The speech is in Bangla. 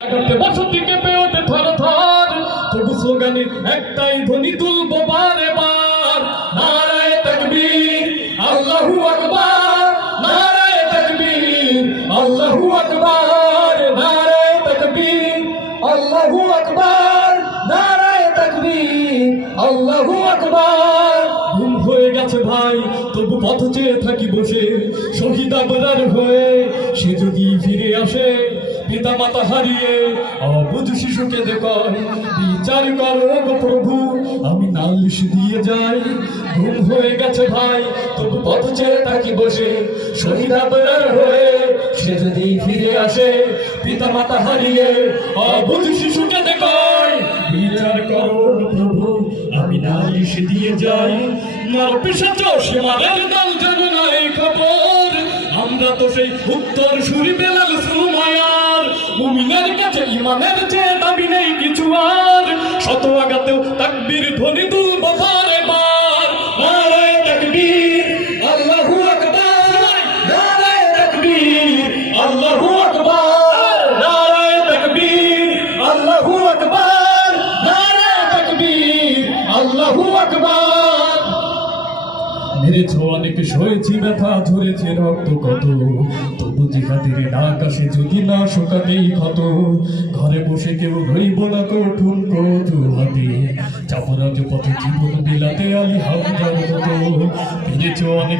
করতে বসতি ওঠে থর থর তবু একটাই ধ্বনি তুলবো বারে বার নারায় তকবীর, আল্লাহু আকবার। নারায় তকবীর, আল্লাহু আকবার। নারায় তকবীর, আল্লাহু আকবার। নারায় তকবীর, আল্লাহু আকবার। ঘুম হয়ে গেছে ভাই, তবু পথ চেয়ে থাকি বসে। শহীদ আবরার হয়ে, সে যদি ফিরে আসে পিতা মাতা হারিয়ে অবুধ শিশুকে দেখয় বিচার করো প্রভু, আমি নালিশ দিয়ে যাই। ঘুম হয়ে গেছে ভাই, তবু পথ চেয়ে থাকি বসে। শহীদ হয়ে সে যদি ফিরে আসে পিতা মাতা হারিয়ে অবুধ শিশুকে দেখয় বিচার করো প্রভু, আমি নালিশ দিয়ে যাই। মার পিসাচ সীমারের দল যেন নাই খবর। আমরা তো সেই উত্তর সুরি সুমায়ার মুমিনের চেয়ে দাবি নেই কিছু আর। শত আগাতেও তাকবির ধ্বনি তুলব বারে আল্লাহু আকবার। নারায় আল্লাহু মেরেছ, অনেক সয়েছি, ব্যথা ঝরেছে, রক্ত কত? তবু জিহাদের ডাক আসে যদি না শোকাতেই ক্ষত। ঘরে বসে কেউ রইব না কঠুন কচু হাতে। চাপরাজ পথে জীবন বিলাতে আলি হামজার যাব মেরেছ অনেক